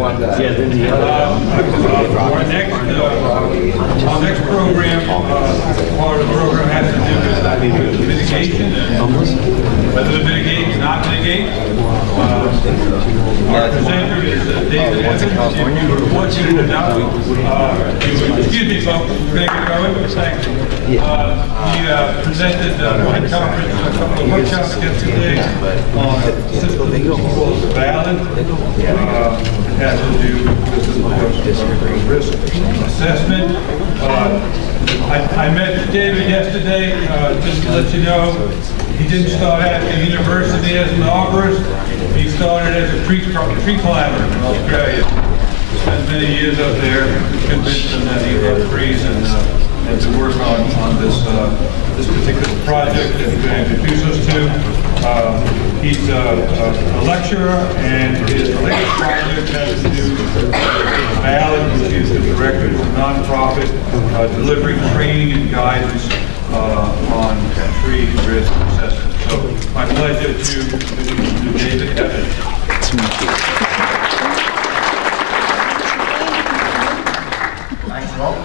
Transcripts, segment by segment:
Yeah, then the other. Our next program, part of the program has to do with mitigation, whether to mitigate, not mitigate. Our presenter is David Evans. If you were fortunate enough, excuse me, folks, we're going to get going. Thanks. He presented one conference, a couple of workshops yesterday on a system that called Valid. It has to do with risk assessment. I met David yesterday, just to let you know, he didn't start at the university as an arborist. He started as a tree climber in Australia. Spent many years up there, convinced him that he loved trees and to work on this particular project that he's going to introduce us to. He's a lecturer, and his latest project has to do with Valid, which is the director of a nonprofit delivering training and guidance on tree risk assessment. So, my pleasure to David Evans. Thanks, Rob.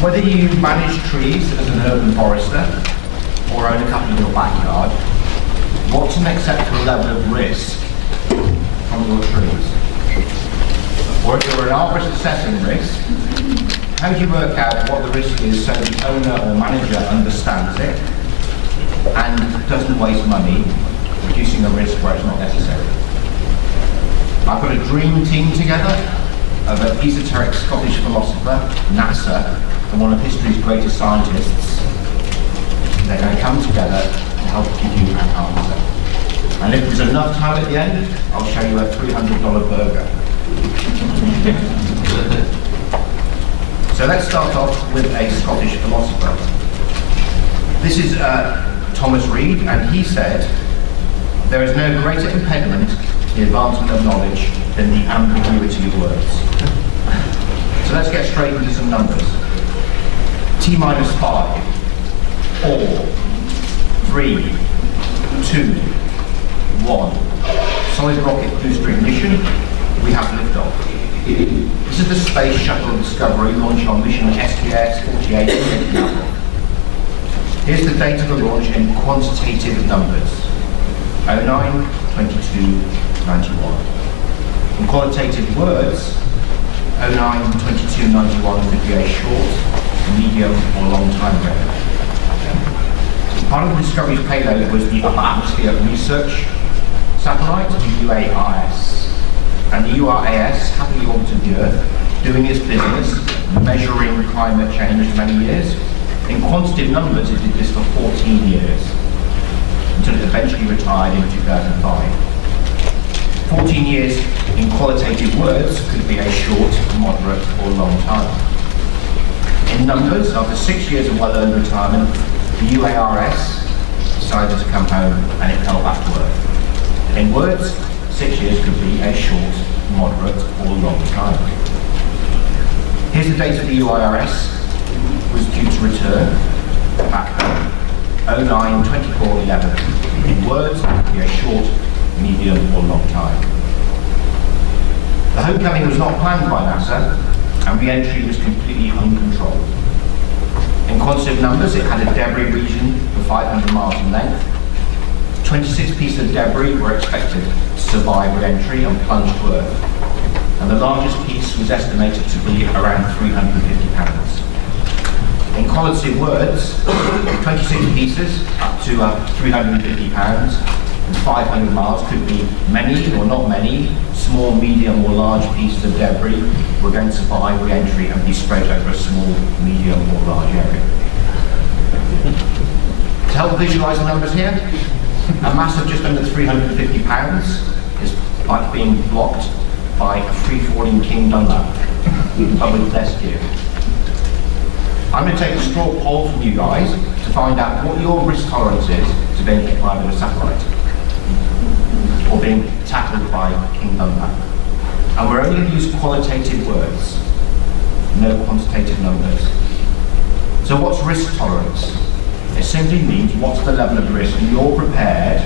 Whether you manage trees as an urban forester or own a couple in your backyard, what's an acceptable level of risk from your trees? Or if you're an arborist assessing risk, how do you work out what the risk is so the owner or manager understands it and doesn't waste money reducing a risk where it's not necessary? I've got a dream team together of an esoteric Scottish philosopher, NASA, and one of history's greatest scientists. They're going to come together to help give you an answer. And if there's enough time at the end, I'll show you a $300 burger. So let's start off with a Scottish philosopher. This is Thomas Reid, and he said, "There is no greater impediment to the advancement of knowledge than the ambiguity of words." So let's get straight into some numbers. T-5, 4, 3, 2, 1. Solid rocket booster ignition. We have liftoff. This is the Space Shuttle Discovery launched on mission STS-48. Here's the date of the launch in quantitative numbers. 09, 22, 91. In qualitative words, 09, 22, 91 could be a short, medium, or long time frame. Part of the Discovery's payload was the Upper Atmosphere Research Satellite, the UARS. And the UARS happily orbited the Earth, doing its business, measuring climate change for many years. In quantitative numbers, it did this for 14 years, until it eventually retired in 2005. 14 years in qualitative words could be a short, moderate, or long time. In numbers, after 6 years of well-earned retirement, the UARS decided to come home and it fell back to Earth. In words, 6 years could be a short, moderate, or long time. Here's the date of the UARS was due to return back home. 09, 24, 11. In words, it could be a short, medium, or long time. The homecoming was not planned by NASA, and re-entry was completely uncontrolled. In quantitative numbers, it had a debris region of 500 miles in length. 26 pieces of debris were expected to survive re-entry and plunge to Earth. And the largest piece was estimated to be around 350 pounds. In qualitative words, 26 pieces up to 350 pounds and 500 miles could be many or not many small, medium or large pieces of debris were going to survive re-entry and be spread over a small, medium or large area. To help visualise the numbers here, a mass of just under 350 pounds is like being blocked by a free-falling King Dunlap, but with less gear. I'm going to take a straw poll from you guys to find out what your risk tolerance is to being hit by a satellite, or being tackled by King Dunlap. And we're only going to use qualitative words, no quantitative numbers. So what's risk tolerance? It simply means what's the level of risk you're prepared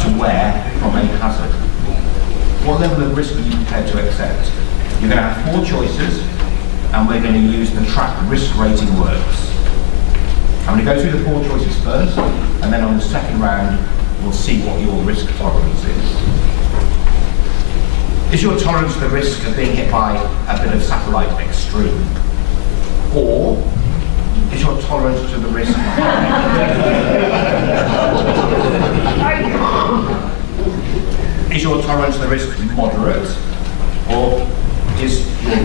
to wear from a hazard. what level of risk are you prepared to accept? You're going to have 4 choices, and we're going to use the track risk rating works. I'm going to go through the 4 choices first, and then on the second round, we'll see what your risk tolerance is. Is your tolerance to the risk of being hit by a bit of satellite extreme? Or is your tolerance to the risk is your tolerance to the risk moderate? Or is your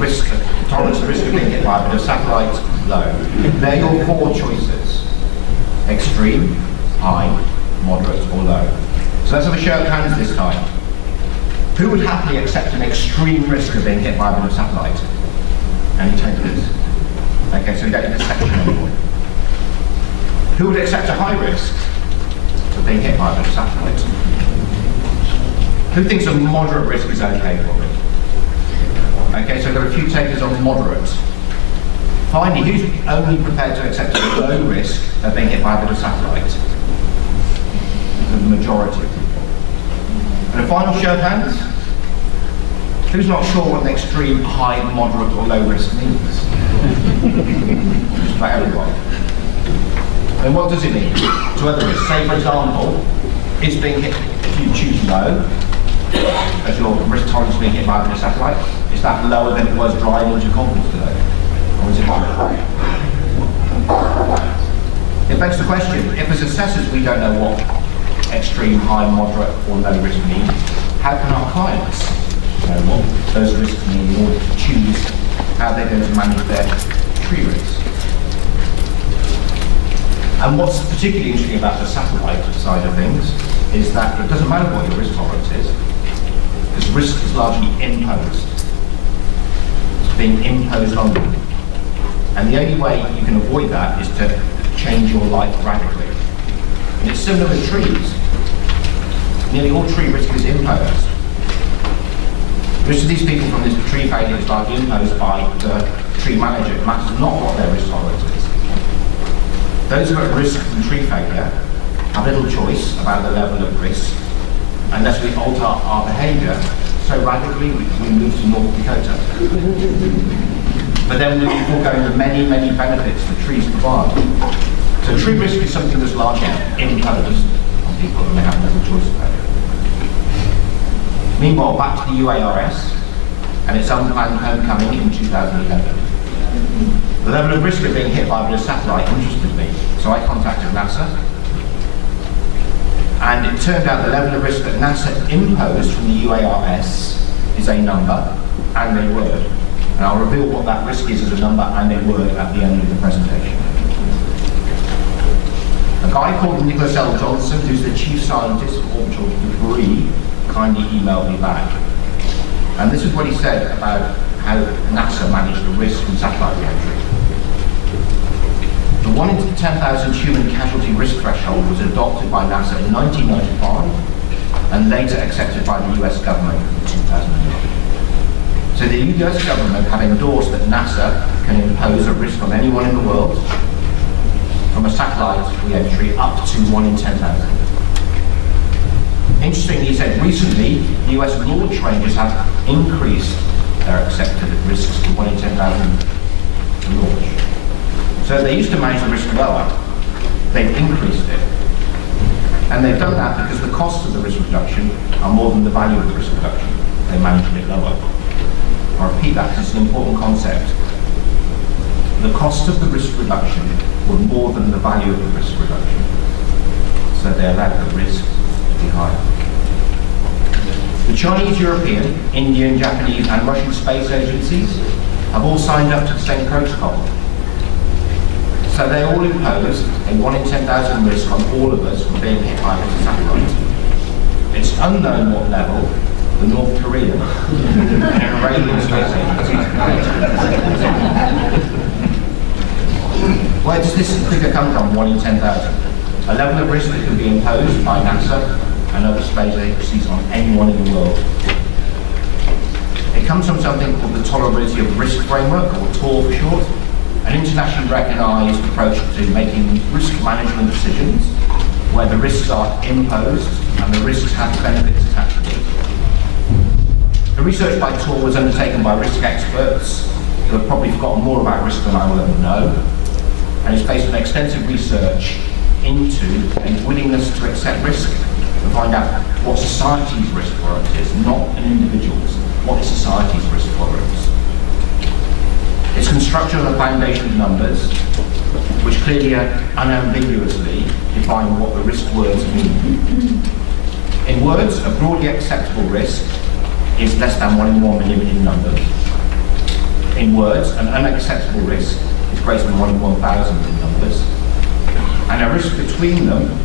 tolerance to the risk of being hit by a bit of satellite low? They're your 4 choices. Extreme, high, moderate, or low. So let's have a show of hands this time. Who would happily accept an extreme risk of being hit by a bit of satellite? Any takers? Okay, so we don't need a section anymore. Who would accept a high risk of being hit by a bit of satellite? Who thinks a moderate risk is okay for me? Okay, so there are a few takers on moderate. Finally, who's only prepared to accept a low risk of being hit by a bit of satellite? The majority. And a final show of hands. Who's not sure what an extreme, high, moderate, or low risk means? Just about everyone. And what does it mean to other risks? Say, for example, is being hit, if you choose low, as your risk tolerance being hit by a satellite, is that lower than it was driving into conference today? Or is it higher? It begs the question, if as assessors we don't know what extreme, high, moderate, or low risk means, how can our clients know what those risks mean in order to choose how they're going to manage their tree risks? And what's particularly interesting about the satellite side of things is that it doesn't matter what your risk tolerance is, because risk is largely imposed. It's being imposed on you. And the only way you can avoid that is to change your life radically. And it's similar with trees. Nearly all tree risk is imposed. Most of these people from this tree failure is largely imposed by the tree manager. It matters not what their risk tolerance is. Those who are at risk from tree failure have little choice about the level of risk unless we alter our behaviour so radically we move to North Dakota. But then we'll be foregoing the many, many benefits that trees provide. So tree risk is something that's largely imposed on people and they have little choice about it. Meanwhile, back to the UARS and its unplanned homecoming in 2011. The level of risk of being hit by a bit of satellite interested me, so I contacted NASA. And it turned out the level of risk that NASA imposed from the UARS is a number and a word. And I'll reveal what that risk is as a number and a word at the end of the presentation. A guy called Nicholas L. Johnson, who's the chief scientist for orbital debris, kindly emailed me back. And this is what he said about how NASA managed the risk from satellite re-entry. The 1 in 10,000 human casualty risk threshold was adopted by NASA in 1995 and later accepted by the US government in 2009. So the US government have endorsed that NASA can impose a risk on anyone in the world from a satellite re-entry up to 1 in 10,000. Interestingly, he said recently the US launch ranges have increased their accepted risks to 1 in 10,000 to launch. So they used to manage the risk lower, they've increased it. And they've done that because the costs of the risk reduction are more than the value of the risk reduction. They managed it lower. I'll repeat that because it's an important concept. The cost of the risk reduction were more than the value of the risk reduction. So they allowed the risk to be higher. The Chinese, European, Indian, Japanese and Russian space agencies have all signed up to the same protocol. So they all impose a 1 in 10,000 risk on all of us from being hit by a satellite. It's unknown what level the North Korean and Iranian space agencies Where does this figure come from, 1 in 10,000? A level of risk that can be imposed by NASA and other space agencies on anyone in the world. It comes from something called the Tolerability of Risk Framework, or TOR for short, an internationally recognised approach to making risk management decisions where the risks are imposed and the risks have benefits attached to them. The research by Tor was undertaken by risk experts who have probably forgotten more about risk than I will ever know, and it's based on extensive research into a willingness to accept risk and find out what society's risk tolerance is, not an individual's. What is society's risk tolerance? It's constructed on a foundation of numbers, which clearly unambiguously define what the risk words mean. In words, a broadly acceptable risk is less than 1 in 1 million in numbers. In words, an unacceptable risk is greater than 1 in 1,000 in numbers. And a risk between them,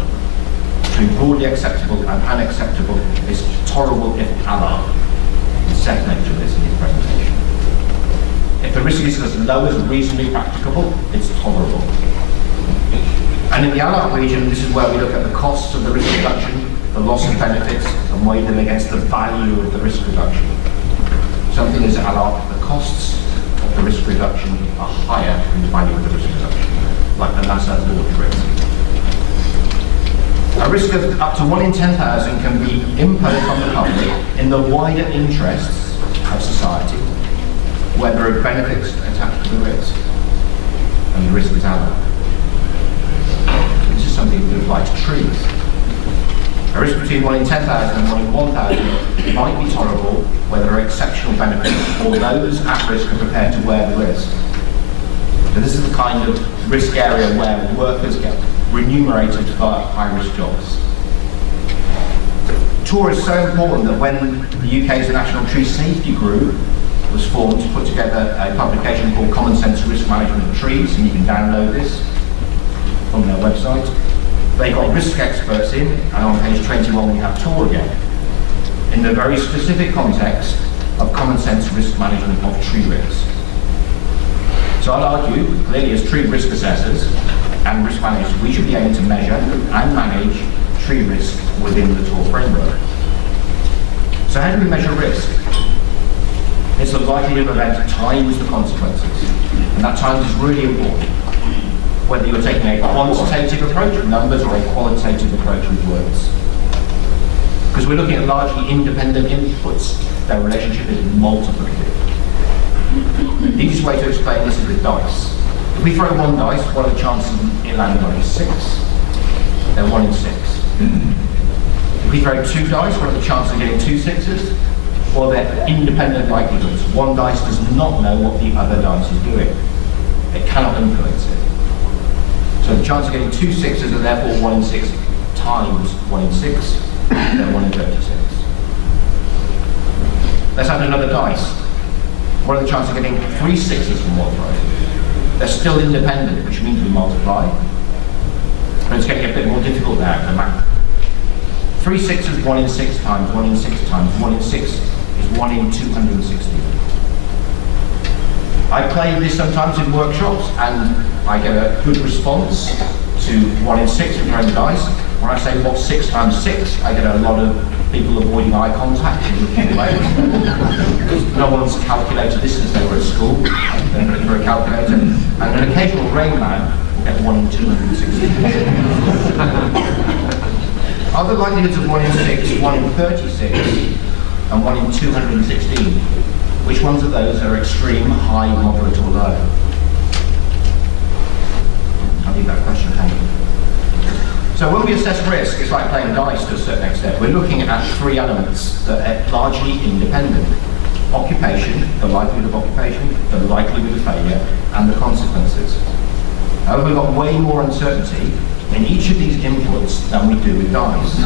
between broadly acceptable and unacceptable, is tolerable if allowed. The second lecture of this in his presentation. If the risk is as low as reasonably practicable, it's tolerable. And in the allowed region, this is where we look at the costs of the risk reduction, the loss of benefits, and weigh them against the value of the risk reduction. Something is allowed, the costs of the risk reduction are higher than the value of the risk reduction, like the NASA launch risk. A risk of up to 1 in 10,000 can be imposed on the public in the wider interests of society, where there are benefits attached to the risk, and the risk is allowed. This is something that applies to trees. A risk between 1 in 10,000 and 1 in 1,000 might be tolerable where there are exceptional benefits, or those at risk are prepared to wear the risk. So this is the kind of risk area where workers get remunerated for high-risk jobs. Tor is so important that when the UK's National Tree Safety Group was formed to put together a publication called Common Sense Risk Management of Trees, and you can download this from their website. They got risk experts in, and on page 21 we have Tor again, in the very specific context of common sense risk management of tree risks. So I'll argue, clearly as tree risk assessors and risk managers, we should be able to measure and manage tree risk within the Tor framework. So how do we measure risk? It's the likelihood of event times the consequences, and that times is really important. Whether you're taking a quantitative approach with numbers or a qualitative approach with words. Because we're looking at largely independent inputs, their relationship is multiplicative. The easiest way to explain this is with dice. If we throw 1 dice, what are the chances of it landing on? 6. They're 1 in 6. If we throw 2 dice, what are the chances of getting 2 6s? Well, they're independent likelihoods. 1 dice does not know what the other dice is doing. It cannot influence it. So the chance of getting 2 6s are therefore 1 in 6 times 1 in 6, then 1 in 36. Let's add another dice. What are the chances of getting 3 6s from 1 throw? They're still independent, which means we multiply. But it's getting a bit more difficult now, the math. 3 6s, 1 in 6 times, 1 in 6 times, 1 in 6 is 1 in 260. I play this sometimes in workshops, and I get a good response to 1 in 6 and throwing the dice. When I say what's 6 times 6, I get a lot of people avoiding eye contact and looking away. Because no one's calculated this since they were at school. They're looking for a calculator. And an occasional rain man will get 1 in 260. Other likelihoods of 1 in 6, 1 in 36, and 1 in 216. Which ones of those are extreme, high, moderate, or low? I'll leave that question hanging. So when we assess risk, it's like playing dice to a certain extent. We're looking at 3 elements that are largely independent. Occupation, the likelihood of occupation, the likelihood of failure, and the consequences. However, we've got way more uncertainty in each of these inputs than we do with dice.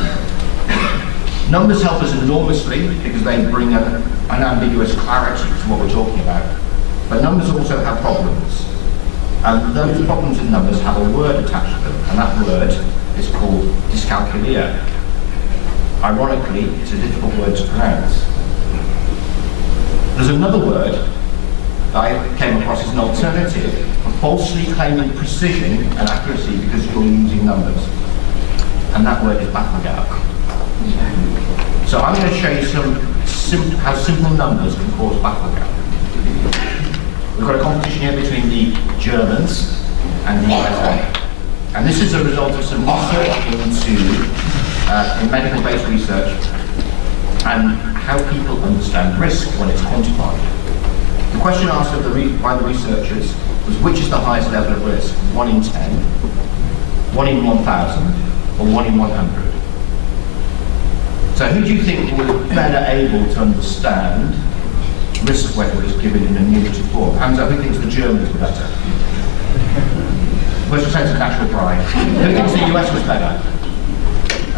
Numbers help us enormously because they bring an unambiguous clarity to what we're talking about. But numbers also have problems. And those problems in numbers have a word attached to them, and that word is called dyscalculia. Ironically, it's a difficult word to pronounce. There's another word that I came across as an alternative for falsely claiming precision and accuracy because you're using numbers. And that word is bafflegap. So I'm going to show you how simple numbers can cause bafflegap. We've got a competition here between the Germans and the USA. And this is a result of some research into in medical-based research and how people understand risk when it's quantified. The question asked by the researchers was, which is the highest level of risk? 1 in 10, 1 in 1,000, or 1 in 100? So who do you think was better able to understand risk when it was given in a numerative form? Hands up, who thinks the Germans were better? Where's your sense of national pride? Who thinks the US was better?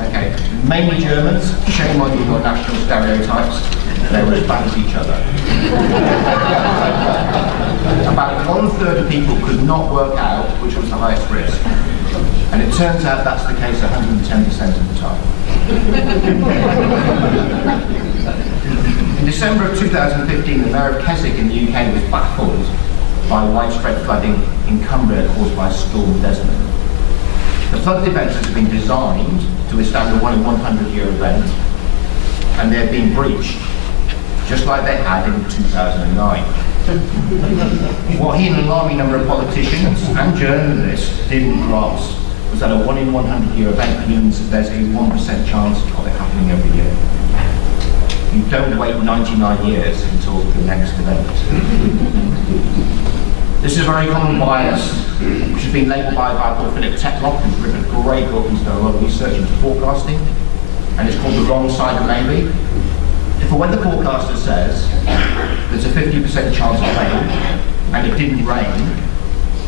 Okay, mainly Germans. Shame on you, your national stereotypes. They were as bad as each other. About 1/3 of people could not work out which was the highest risk. And it turns out that's the case 110% of the time. In December of 2015, the Mayor of Keswick in the UK was baffled by widespread flooding in Cumbria caused by Storm Desmond. The flood events have been designed to withstand a 1 in 100-year event, and they're being breached, just like they had in 2009. What he and an alarming number of politicians and journalists didn't grasp was that a 1 in 100-year event means that there's a 1% chance of it happening every year. You don't wait 99 years until the next event. This is a very common bias, which has been labelled by a guy called Philip Tetlock, who's written a great book, who's done a lot of research into forecasting, and it's called The Wrong Side of Maybe. If a weather forecaster says there's a 50% chance of rain, and it didn't rain,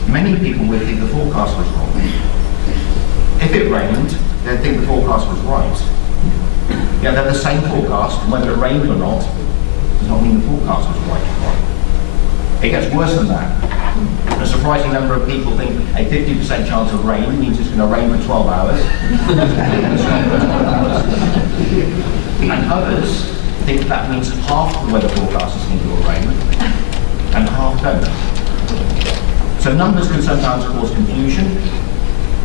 many people would think the forecast was wrong. If it rained, they'd think the forecast was right. Yeah, they're the same forecast, and whether it rained or not does not mean the forecast was right or wrong. It gets worse than that. A surprising number of people think a 50% chance of rain means it's going to rain for 12 hours. And others think that means half the weather forecasters think it will rain, and half don't. So numbers can sometimes cause confusion,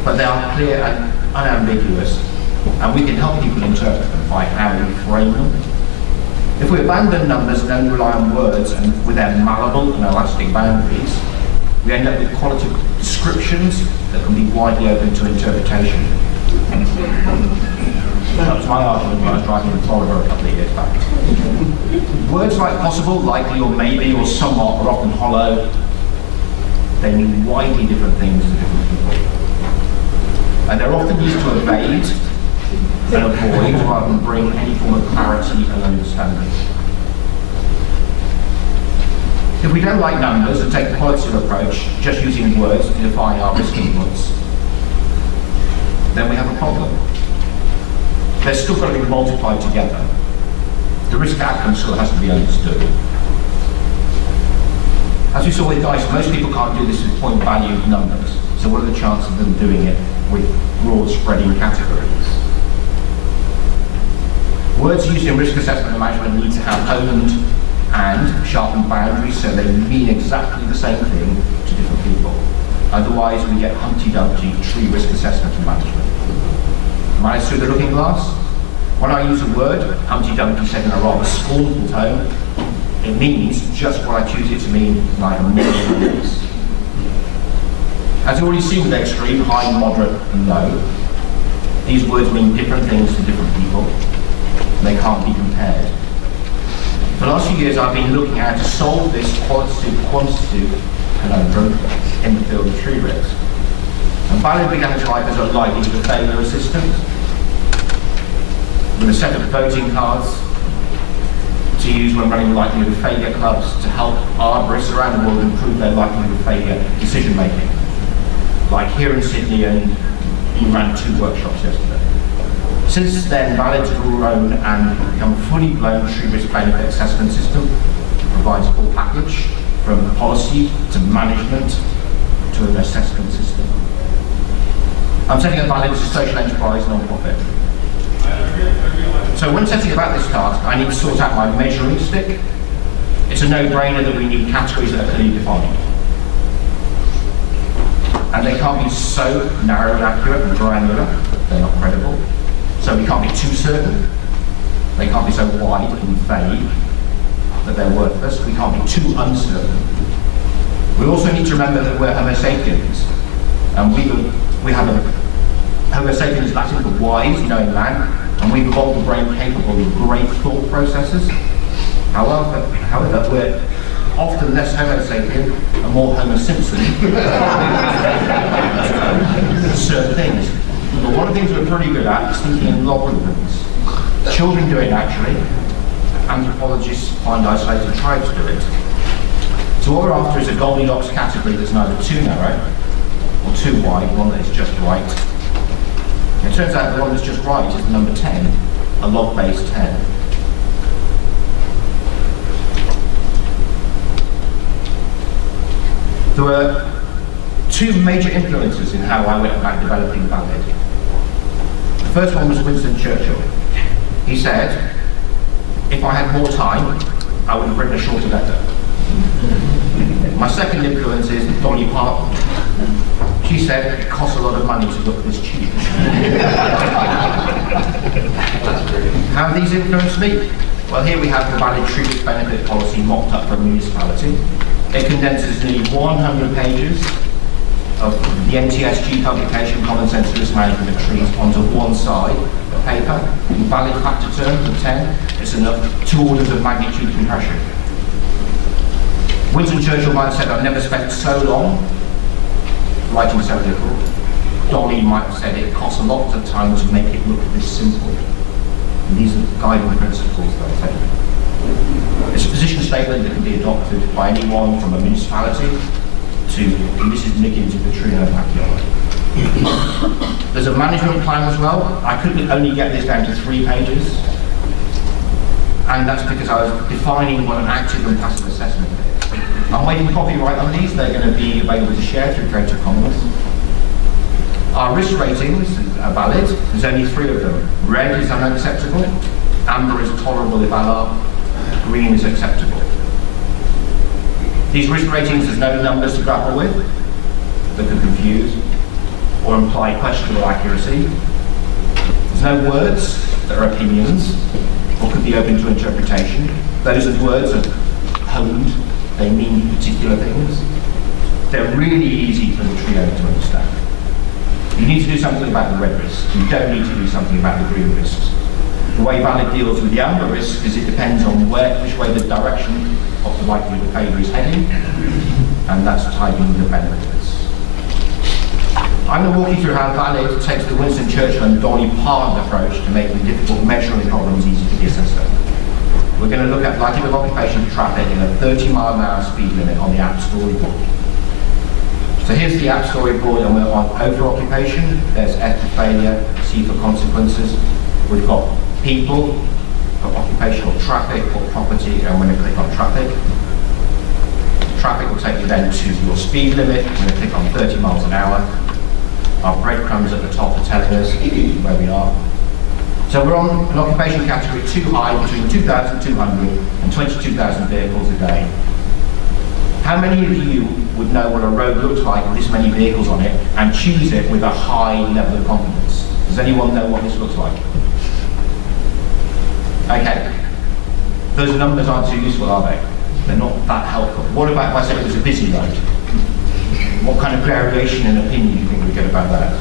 but they are clear and unambiguous, and we can help people interpret them by how we frame them. If we abandon numbers and only rely on words and with their malleable and elastic boundaries, we end up with qualitative descriptions that can be widely open to interpretation. That was my argument when I was driving in Florida a couple of years back. Words like possible, likely, or maybe, or somewhat are often hollow. They mean widely different things to different people. And they're often used to evade and avoid rather than bring any form of clarity and understanding. If we don't like numbers and take the qualitative approach, just using words to define our risk inputs, then we have a problem. They're still got to be multiplied together. The risk outcome still has to be understood. As we saw with dice, most people can't do this with point value numbers. So what are the chances of them doing it with broad spreading categories? Words used in risk assessment and management need to have honed and sharpened boundaries so they mean exactly the same thing to different people. Otherwise we get Humpty Dumpty tree risk assessment and management. Manage through the looking glass. When I use a word, Humpty Dumpty said in a rather scornful tone, it means just what I choose it to mean, like a million words. As you already seen with extreme, high, moderate, and low, these words mean different things to different people. They can't be compared. For the last few years, I've been looking at how to solve this qualitative-quantitative conundrum in the field of tree risks. And Ballard began his life as a likelihood of failure assistant, with a set of voting cards to use when running likelihood of failure clubs to help arborists around the world improve their likelihood of failure decision making. Like here in Sydney, and we ran 2 workshops yesterday. Since then, Ballard's grown and become a fully blown tree risk benefit assessment system. It provides a full package from policy to management to an assessment system. I'm setting up Ballard as a social enterprise non-profit. So when setting about this task, I need to sort out my measuring stick. It's a no-brainer that we need categories that are clearly defined. And they can't be so narrow and accurate and granular that they're not credible. So we can't be too certain. They can't be so wide and vague that they're worthless. We can't be too uncertain. We also need to remember that we're Homo sapiens. And we have a Homo sapiens is Latin for wise, knowing man, and we've evolved a brain capable of great thought processes. However, we're often less Homo sapien and more Homo Simpson certain things. But one of the things we're pretty good at is thinking in logarithms. Children do it naturally. Anthropologists find isolated tribes do it. So what we're after is a Goldilocks category that's neither too narrow or too wide, one that is just right. It turns out the one that's just right is the number 10, a log base 10. There were two major influences in how I went about developing valid. The first one was Winston Churchill. He said, if I had more time, I would have written a shorter letter. My second influence is Dolly Parton. She said, it costs a lot of money to look this cheap. How have these influenced me? Well, here we have the valid tribute benefit policy mocked up for a municipality. It condenses nearly 100 pages of the NTSG publication, Common Sense Risk Management of Trees, onto one side of paper. In valid factor terms of 10, it's enough 2 orders of magnitude compression. Winston Churchill might have said, I've never spent so long writing so little. Dolly might have said it costs a lot of time to make it look this simple. And these are the guiding principles that I take. It's a position statement that can be adopted by anyone from a municipality to Mrs. Niggins with a tree in her backyard. There's a management plan as well. I could only get this down to 3 pages. And that's because I was defining what an active and passive assessment is. I'm waiting copyright on these. They're going to be available to share through Creative Commons. Our risk ratings are valid. There's only 3 of them. Red is unacceptable. Amber is tolerable if alarm. Green is acceptable. These risk ratings, there's no numbers to grapple with that could confuse or imply questionable accuracy. There's no words that are opinions or could be open to interpretation. Those words are honed, they mean particular things. They're really easy for the tree owner to understand. You need to do something about the red risks. You don't need to do something about the green risks. The way valid deals with the amber risk is it depends on which way the direction of the likelihood of failure is heading, and that's tied in with the benefits. I'm going to walk you through how valid takes the Winston Churchill and Dolly Parton approach to making difficult measuring problems easy for the assessor. We're going to look at likelihood of occupation for traffic in a 30-mile-an-hour speed limit on the App Storyboard. So here's the App Storyboard, and we're on over-occupation. There's F for failure, C for consequences. We've got people, for occupational traffic, or property, and I'm going to click on traffic. Traffic will take you then to your speed limit. I'm going to click on 30 miles an hour. Our breadcrumbs at the top are telling us where we are. So we're on an occupation category too high, between 2,200 and 22,000 vehicles a day. How many of you would know what a road looks like with this many vehicles on it and choose it with a high level of confidence? Does anyone know what this looks like? Okay. Those numbers aren't too useful, are they? They're not that helpful. What about if I said it was a busy road? What kind of variation in opinion do you think we get about that?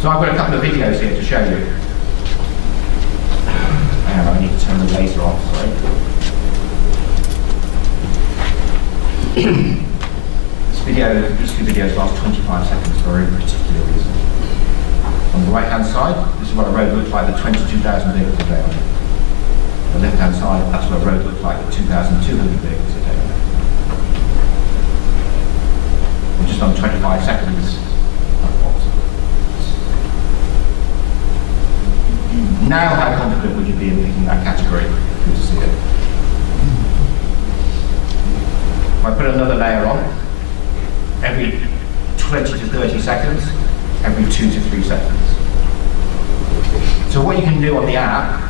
So I've got a couple of videos here to show you. Hang on, I need to turn the laser off, sorry. These 2 videos last 25 seconds for a particular reason. On the right-hand side, this is what a road looks like with 22,000 vehicles a day on it. On the left-hand side, that's what a road looks like with 2,200 vehicles a day on it. And just on 25 seconds, now how confident would you be in picking that category? Good to see it. If I put another layer on, every 20 to 30 seconds, every 2 to 3 seconds. So what you can do on the app,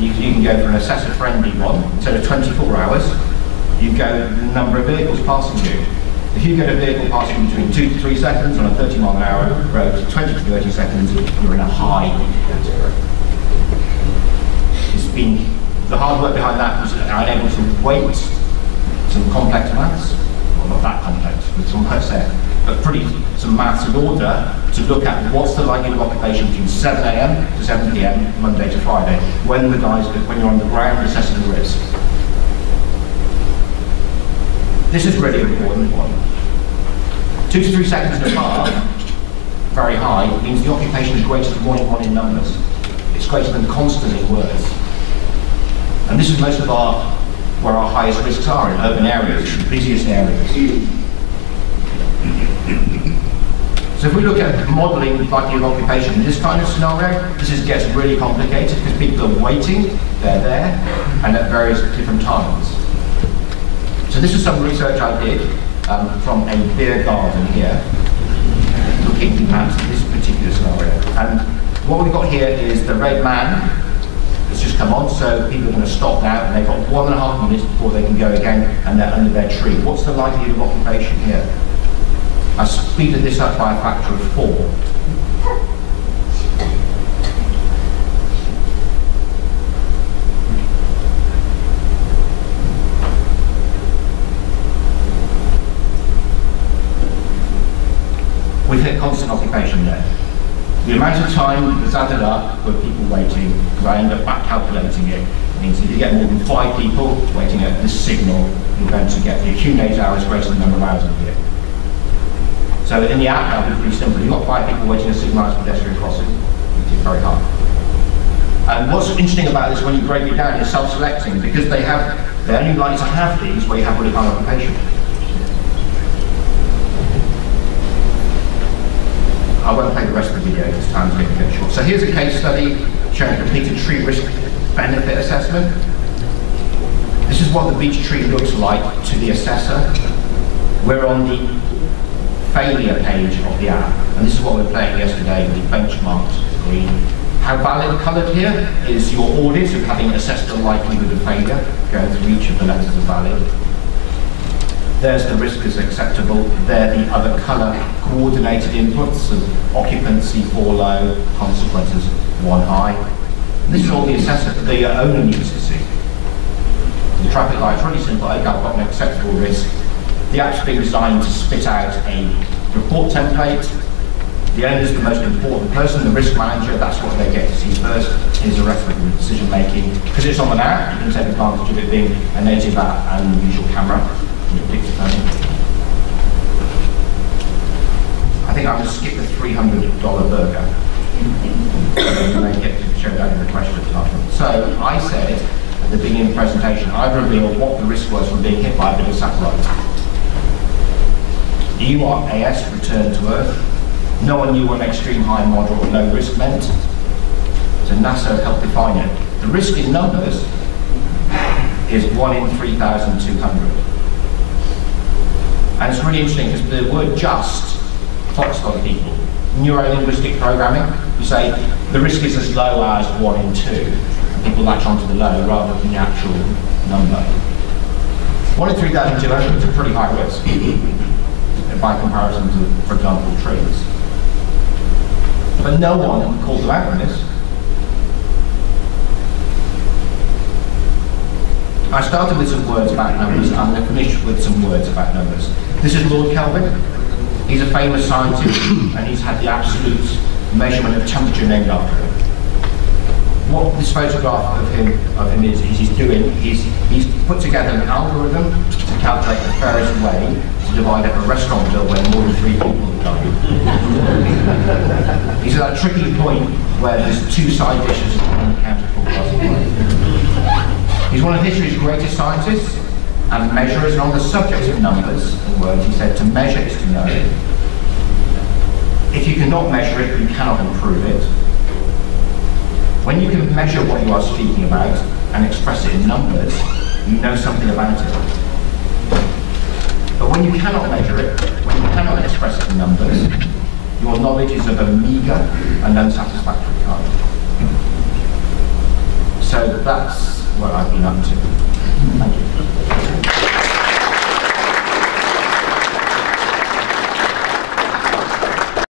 you can go for an assessor-friendly one. Instead of 24 hours, you go the number of vehicles passing you. If you get a vehicle passing between 2 to 3 seconds on a 30-mile-an-hour road, 20 to 30 seconds, you're in a high category. The hard work behind that was I'm able to weight some complex maths, well not that complex, but some some maths in order to look at what's the likelihood of occupation between 7 AM to 7 PM, Monday to Friday, when you're on the ground assessing the risk. This is really important one. 2 to 3 seconds and above, very high, means the occupation is greater than 1 in 1 in numbers. It's greater than constant in words. And this is most of where our highest risks are, in urban areas, the busiest areas. So if we look at modelling likelihood of occupation in this kind of scenario, this gets really complicated because people are waiting, they're there, and at various different times. So this is some research I did from a beer garden here, looking at this particular scenario. And what we've got here is the red man that's just come on, so people are going to stop now, and they've got 1.5 minutes before they can go again, and they're under their tree. What's the likelihood of occupation here? I speeded this up by a factor of 4. We've hit constant occupation there. The amount of time that's added up with people waiting, because I end up back calculating it, means if you get more than 5 people waiting at this signal, you're going to get the accumulated hours greater than the number of hours in a year. So in the app, that'll be pretty simple. You've got 5 people waiting at a signalised pedestrian crossing, which is very hard. And what's interesting about this when you break it down is self-selecting, because they're only likely to have these where you have really high occupation. I won't play the rest of the video, because time's getting a bit short. So here's a case study showing a completed tree risk benefit assessment. This is what the beech tree looks like to the assessor. We're on the failure page of the app, and this is what we were playing yesterday with the benchmarks green. How valid coloured here is your audit of having assessed the likelihood of failure, going through each of the letters of valid. There's the risk is acceptable. There the other colour coordinated inputs of occupancy, 4 low, consequences, 1 high. And this is all the assessor, the owner needs to see. The traffic light's really simple. Okay, I've got an acceptable risk. The app's been designed to spit out a report template. The owner's the most important person, the risk manager, that's what they get to see first. Here's the rest of the decision making. Because it's on an app, you can take advantage of it being a native app and the usual camera. I think I'm going to skip the $300 burger. And then get to show that in the question department. So I said at the beginning of the presentation, I've revealed what the risk was from being hit by a bit of satellite. The UAS returned to Earth. No one knew what an extreme high, moderate, or low risk meant. So NASA helped define it. The risk in numbers is 1 in 3,200. And it's really interesting because the word just talks about people. Neuro-linguistic programming, you say the risk is as low as 1 in 2. And people latch onto the low rather than the actual number. 1 in 3,200 is a pretty high risk by comparison to, for example, trees. But no one called them out on this. I started with some words about numbers, and I'm going to finish with some words about numbers. This is Lord Kelvin. He's a famous scientist, and he's had the absolute measurement of temperature named after him. What this photograph of him is he's put together an algorithm to calculate the fairest way to divide up a restaurant bill when more than 3 people are going. He's at that tricky point where there's 2 side dishes and unaccounted for possibly. He's one of history's greatest scientists and measurers, and on the subject of numbers and words, he said, to measure is to know. If you cannot measure it, you cannot improve it. When you can measure what you are speaking about and express it in numbers, you know something about it. But when you cannot measure it, when you cannot express it in numbers, your knowledge is of a meagre and unsatisfactory kind. So that's what I've been up to. Thank you.